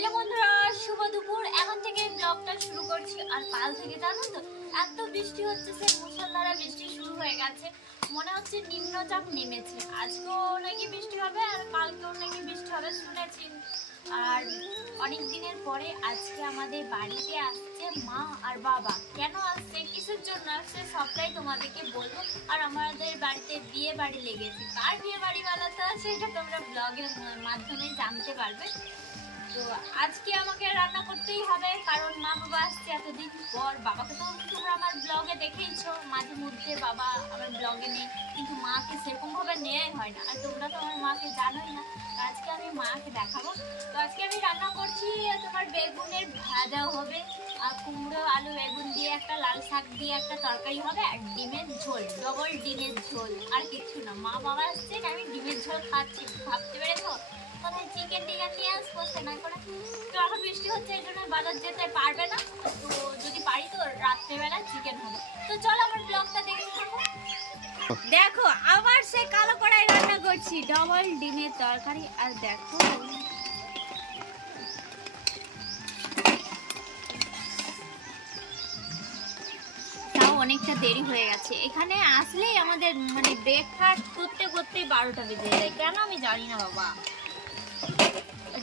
Hello বন্ধুরা, শুভ দুপুর। এখন থেকে ব্লগটা শুরু করছি। আর কাল থেকে জানো তো এত বৃষ্টি হচ্ছে, সে মুষলধারে বৃষ্টি শুরু হয়ে গেছে। মনে হচ্ছে নিম্নচাপ নেমেছে। আজকেও নাকি বৃষ্টি হবে আর কালকেও নাকি বৃষ্টি হবে শুনেছি। আর অনেক দিনের পরে আজকে আমাদের বাড়িতে আসছে মা আর বাবা। কেন আসছে, কিসের জন্য আসছে, সবটাই তোমাদেরকে বলবো। আর আমাদের বাড়িতে বিয়ে বাড়ি লেগেছে। কার বিয়ে বাড়ি বলাতে সেটা তোমরা ব্লগের মাধ্যমে জানতে পারবে। তো আজকে আমাকে রান্না করতেই হবে, কারণ মা বাবা আসছে এতদিন পর। বাবাকে তো তোমরা আমার ব্লগে দেখেইছো, মাঝে মধ্যে বাবা আমার ব্লগে নেই, কিন্তু মাকে সেরকম ভাবে নেওয়াই হয় না। আর তোমরা তো আমার মাকে জানোই না। তো আজকে আমি মাকে দেখাবো। তো আজকে আমি রান্না করছি তোমার বেগুনের ভাজা হবে, আর কুমড়ো আলু বেগুন দিয়ে একটা লাল শাক দিয়ে একটা তরকারি হবে, আর ডিমের ঝোল, ডবল ডিমের ঝোল, আর কিছু না। মা বাবা আসছে, আমি ডিমের ঝোল খাচ্ছি। ভাবতে পেরেছো কোথায় চিকেন টিকেন নিয়ে আসবো না করে। তো এখন বৃষ্টি হচ্ছে, এই জন্য বাজার যেতে পারবে না। তো যদি পারি তো রাত্রেবেলা চিকেন হবে। তো চলো আমার ব্লগটা দেখে থাকো। দেখো আবার সে কালো কড়াই রান্না করছি, ডবল ডিমের তরকারি। আর দেখো তাও অনেকটা দেরি হয়ে গেছে। এখানে আসলেই আমাদের মানে ব্রেকফাস্ট করতে করতেই 12টা বেজে যায়। কেন আমি জানি না বাবা।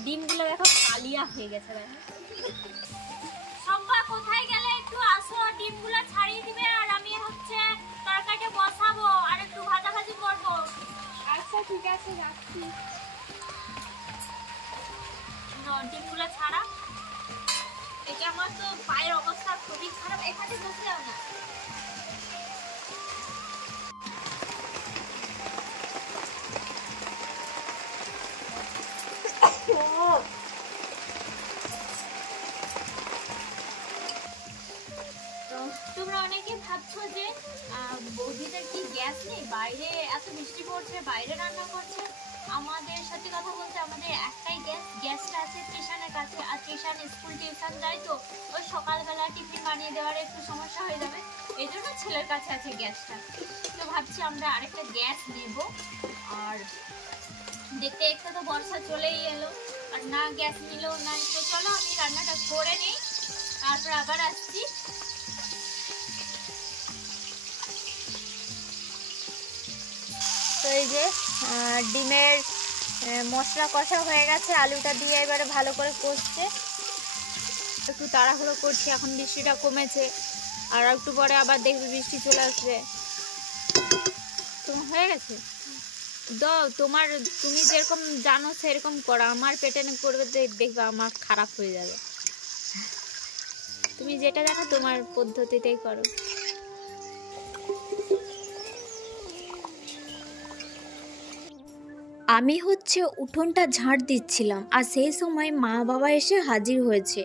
ডিমগুলো দেখো কালিয়া হয়ে গেছে। দেখো সম্পা কোথায় গেলে, একটু আসো, ডিমগুলো ছাড়িয়ে দিবে। আর আমি হচ্ছে তরকারিটা বসাবো আর একটু ভাজাভাজি করবো। আচ্ছা ঠিক আছে, যাচ্ছি। ডিমগুলো ছাড়া। এটা আমার তো পায়ের অবস্থা খুবই খারাপ। এখানে বসে যাও না। তোমরা অনেকে ভাবছো যে বৌদিদের কি গ্যাস নেই, বাইরে এত বৃষ্টি পড়ছে, বাইরে রান্না করছে। আমাদের সাথে কথা বলতে আমাদের একটাই গ্যাসটা আছে টিউশনের কাছে। আর স্কুল টিউশন যায়, তো ওই সকালবেলা টিফিন বানিয়ে দেওয়ার একটু সমস্যা হয়ে যাবে, এই জন্য ছেলের কাছে আছে গ্যাসটা। তো ভাবছি আমরা আরেকটা গ্যাস নেব। আর দেখতে দেখতে তো বর্ষা চলেই এলো, আর না গ্যাস নিলেও নাই। তো চলো আমি রান্নাটা করে নিই, তারপর আবার আসছি। তো এই যে ডিমের মশলা কষা হয়ে গেছে, আলুটা দিয়ে এবারে ভালো করে কষছে। একটু তাড়াহুড়ো করছি, এখন বৃষ্টিটা কমেছে। আর একটু পরে আবার দেখবে বৃষ্টি চলে আসবে। তোমার হয়ে গেছে দাও, তুমি যেরকম জানো সেরকম করো। আমার পেটে করবে দেখবে আমার খারাপ হয়ে যাবে। তুমি যেটা জানো তোমার পদ্ধতিতেই করো। আমি হচ্ছে উঠোনটা ঝাড় দিচ্ছিলাম, আর সেই সময় মা বাবা এসে হাজির হয়েছে।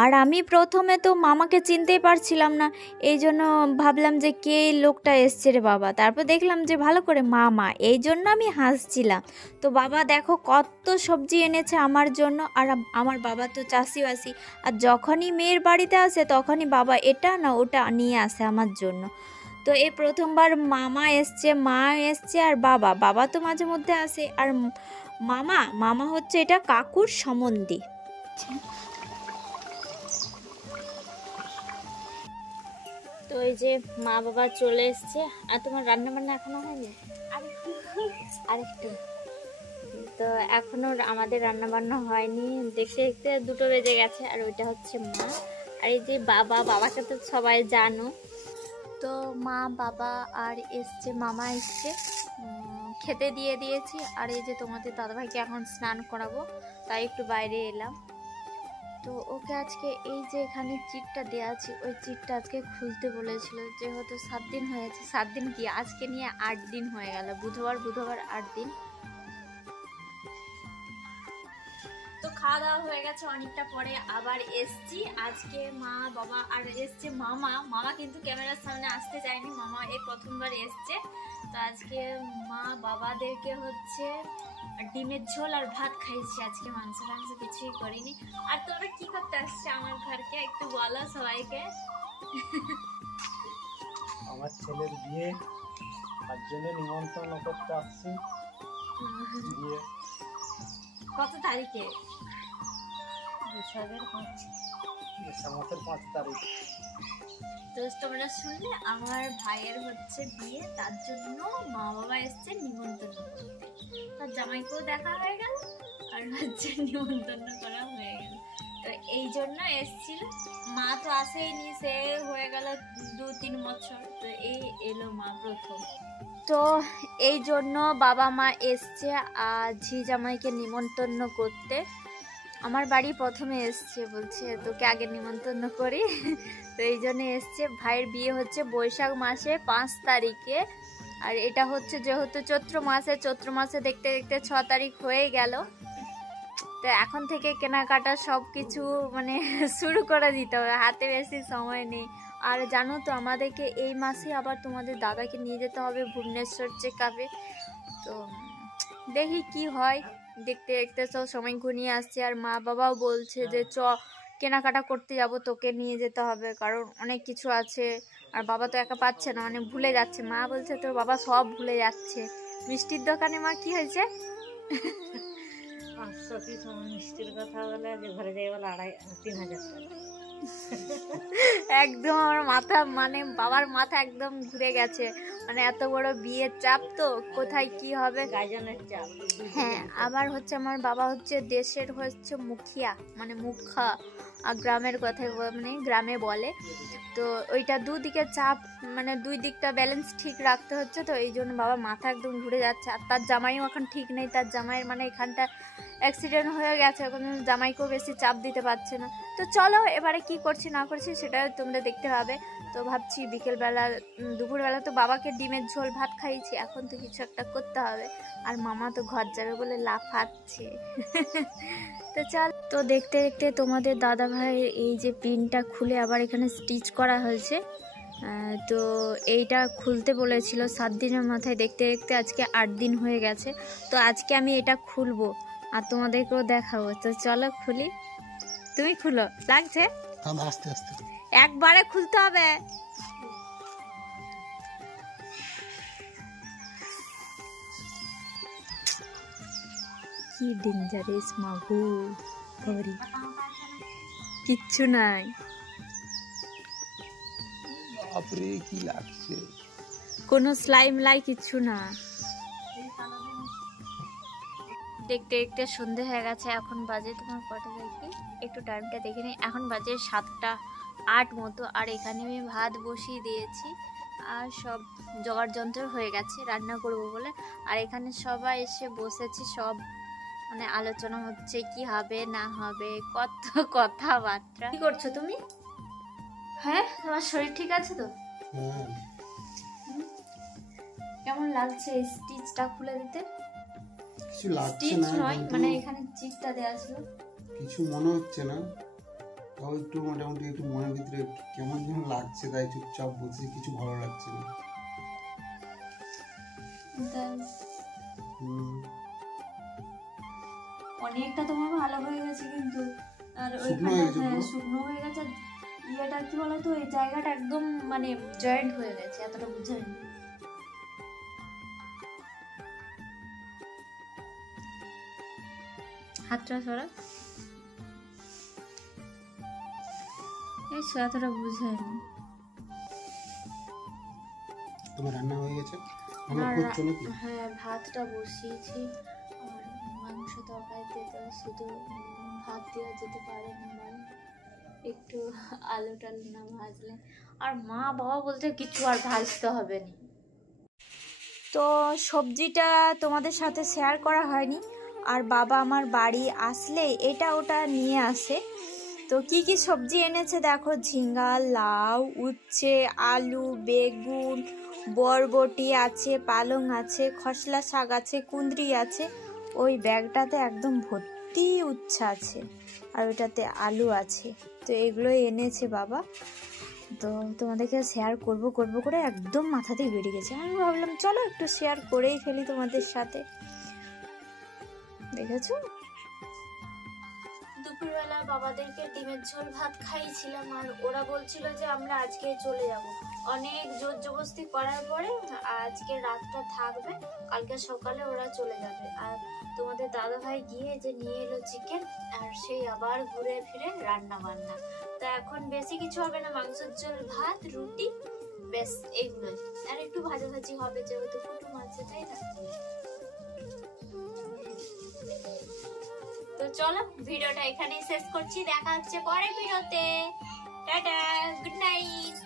আর আমি প্রথমে তো মামাকে চিনতেই পারছিলাম না, এই জন্য ভাবলাম যে কে এই লোকটা এসছে রে বাবা। তারপর দেখলাম যে ভালো করে মামা, এই জন্য আমি হাসছিলাম। তো বাবা দেখো কত সবজি এনেছে আমার জন্য। আর আমার বাবা তো চাষিবাসি, আর যখনই মেয়ের বাড়িতে আসে তখনই বাবা এটা না ওটা নিয়ে আসে আমার জন্য। তো এই প্রথমবার মামা এসছে, মা এসছে, আর বাবা তো মাঝে মধ্যে আসে। আর মামা হচ্ছে এটা কাকুর সম্বন্ধী। তো এই যে মা বাবা চলে এসছে। আর তোমার রান্না বান্না এখনো হয়নি? আরেকটু। তো এখনো আমাদের রান্না বান্না হয়নি, দেখতে দেখতে 2টো বেজে গেছে। আর ওইটা হচ্ছে মা। আর এই যে বাবাকে তো সবাই জানো। তো মা বাবা আর এসছে, মামা এসছে, খেতে দিয়ে দিয়েছি। আর এই যে তোমাদের দাদাভাইকে এখন স্নান করাবো, তাই একটু বাইরে এলাম। তো ওকে আজকে এই যে এখানে চিটটা দেওয়া আছে, ওই চিটটা আজকে খুলতে বলেছিল। যেহেতু 7 দিন হয়েছে, 7 দিন কি আজকে নিয়ে 8 দিন হয়ে গেল, বুধবার 8 দিন। তো খাওয়া দাওয়া হয়ে গেছে অনেকটা পরে, আবার এসছি। আজকে মা বাবা আর এসছে মামা কিন্তু ক্যামেরার সামনে আসতে চায়নি, মামা এই প্রথমবার এসছে। তো আজকে মা বাবাদেরকে হচ্ছে ডিমের ঝোল আর ভাত খাইছি। আজকে মাংস কিছুই করিনি। আর তোমরা কি করতে আসছে আমার ঘরকে একটু বলো সবাইকে। আমার ছেলের বিয়ে, তার জন্য নিমন্ত্রণ করতে আসছি। কত তারিখে? বৈশাখের 5 তারিখ। তো তোমরা শুনলে আমার ভাইয়ের হচ্ছে বিয়ে, তার জন্য মা বাবা এসছে নিমন্ত্রণ করতে। তার জামাইকেও দেখা হয়ে গেল আর হচ্ছে নিমন্ত্রণ করা হয়ে গেল। তো এই জন্য এসছিল। মা তো আসেইনি, সে হয়ে গেল 2-3 বছর। তো এই এলো মা প্রথম। তো এই জন্য বাবা মা এসছে আর ঝি জামাইকে নিমন্ত্রণ করতে। আমার বাড়ি প্রথমে এসছে, বলছে তোকে আগে নিমন্ত্রণ করি। তো এই জন্য এসছে। ভাইয়ের বিয়ে হচ্ছে বৈশাখ মাসে 5 তারিখে। আর এটা হচ্ছে যেহেতু চৈত্র মাসে দেখতে দেখতে 6 তারিখ হয়ে গেল। তো এখন থেকে কেনাকাটা সব কিছু মানে শুরু করে দিতে হবে, হাতে বেশি সময় নেই। আর জানো তো আমাদেরকে এই মাসে আবার তোমাদের দাদাকে নিয়ে যেতে হবে ভুবনেশ্বর চেকআপে। তো দেখি কি হয়, দেখতে দেখতে সব সময় ঘনিয়ে আসছে। আর মা বাবাও বলছে যে কেনাকাটা করতে যাব, তোকে নিয়ে যেতে হবে, কারণ অনেক কিছু আছে। আর বাবা তো একা পাচ্ছে না, মানে ভুলে যাচ্ছে। মা বলছে তোর বাবা সব ভুলে যাচ্ছে। মিষ্টির দোকানে মা কি হয়েছে? 500 পিস মিষ্টির কথা বলে যে ঘরে যাই বলে 3,000 টাকা। একদম আমার মাথা, মানে বাবার মাথা একদম ঘুরে গেছে। মানে এত বড় বিয়ের চাপ, তো কোথায় কি হবে। গাজনের চাপ। হ্যাঁ, আবার হচ্ছে আমার বাবা হচ্ছে দেশের হচ্ছে মুখিয়া, মানে মুখা, আর গ্রামের কথায় মানে গ্রামে বলে। তো ওইটা দুদিকে চাপ, মানে দুই দিকটা ব্যালেন্স ঠিক রাখতে হচ্ছে। তো এই জন্য বাবার মাথা একদম ঘুরে যাচ্ছে। আর তার জামাইও এখন ঠিক নেই। তার জামাইয়ের মানে এখানটা অ্যাক্সিডেন্ট হয়ে গেছে, এখন জামাইকেও বেশি চাপ দিতে পারছে না। তো চলো এবারে কি করছি না করছি সেটা তোমরা দেখতে পাবে। তো ভাবছি বিকেলবেলা দুপুরবেলা তো বাবাকে ডিমের ঝোল ভাত খাইয়েছি, এখন তো কিছু একটা করতে হবে। আর মামা তো ঘর যাবে বলে লাফাচ্ছে। তো চল, তো দেখতে দেখতে তোমাদের দাদা ভাইয়ের এই যে পিনটা খুলে আবার এখানে স্টিচ করা হয়েছে। তো এইটা খুলতে বলেছিল 7 দিনের মাথায়, দেখতে দেখতে আজকে 8 দিন হয়ে গেছে। তো আজকে আমি এটা খুলবো আর তোমাদেরকেও দেখাবো। তো চলো খুলি, তুমি খুলো। লাগছে? আস্তে আস্তে একবারে খুলতে হবে। কি ডেঞ্জারাস মাগু, বাবারি কিচ্ছু নাই। বাপরে কি লাগছে, কোনো স্লাইম লাই কিচ্ছু না। দেখতে দেখতে সন্ধে হয়ে গেছে। এখন বাজে তোমার কটা দেখি, একটু টাইমটা দেখে নিই। এখন বাজে 7:08 মতো। আর এখানে আমি ভাত বসিয়ে দিয়েছি আর সব জোগাড় যন্ত্র হয়ে গেছে রান্না করব বলে। আর এখানে সবাই এসে বসেছি, সব মানে আলোচনা হচ্ছে কি হবে না হবে, কত কথাবার্তা। কি করছো তুমি? হ্যাঁ, তোমার শরীর ঠিক আছে তো? কেমন লাগছে স্টিচটা খুলে দিতে? কিছু লাগছে স্টিচ না, নয়, মানে এখানে চিপটা দেওয়া ছিল। কিছু মনে হচ্ছে না, তাও একটু মোটামুটি একটু মনের ভিতরে কেমন যেন লাগছে, তাই চুপচাপ বসে, কিছু ভালো লাগছে না। অনেকটা তোমার ভালো হয়ে গেছে কিন্তু। আর শুকনো হয়ে গেছে পুরো? শুকনো হয়ে গেছে। ইয়েটা কি বলতো, এই জায়গাটা একদম মানে জয়েন্ট হয়ে গেছে, এতটা বুঝাইনি। হাতটা সরা, এই এতটা বুঝাইনি। তোমার রান্না হয়ে গেছে? রান্না করছো নাকি? হ্যাঁ, ভাতটা বসিয়েছি। আর মাংস তরকারিতে তো শুধু ভাত দেওয়া যেতে পারে না, মানে একটু আলু টালু না ভাজলে। আর মা বাবা বলতে কিছু আর ভাজতে হবে না। তো সবজিটা তোমাদের সাথে শেয়ার করা হয়নি। আর বাবা আমার বাড়ি আসলে এটা ওটা নিয়ে আসে। তো কি কি সবজি এনেছে দেখো, ঝিঙ্গা, লাউ, উচ্ছে, আলু, বেগুন, বরবটি আছে, পালং আছে, খসলা শাক আছে, কুঁদরি আছে। ওই ব্যাগটাতে একদম ভর্তি উচ্ছে আছে আর ওইটাতে আলু আছে। তো এগুলোই এনেছে বাবা। তো তোমাদেরকে শেয়ার করব করে একদম মাথাতেই বেরিয়ে গেছে। আমি ভাবলাম চলো একটু শেয়ার করেই ফেলি তোমাদের সাথে। দেখেছো, দুপুরবেলা বাবাদেরকে ডিমের ঝোল ভাত খাইয়েছিলাম। আর ওরা বলছিল যে আমরা আজকে চলে যাব। অনেক জোর জবরদস্তি করার পরে আজকে রাতটা থাকবে, কালকে সকালে ওরা চলে যাবে। আর তোমাদের দাদা ভাই গিয়ে যে নিয়ে এলো চিকেন, আর সেই আবার ঘুরে ফিরে রান্না বান্না। তা এখন বেশি কিছু হবে না, মাংসের ঝোল, ভাত, রুটি, বেশ এইগুলোই। আর একটু ভাজাভাজি হবে যেহেতু কুটুম আছে, তাই না? তো চলো ভিডিওটা এখানেই শেষ করছি, দেখা হচ্ছে পরের ভিডিওতে। Tata, good night.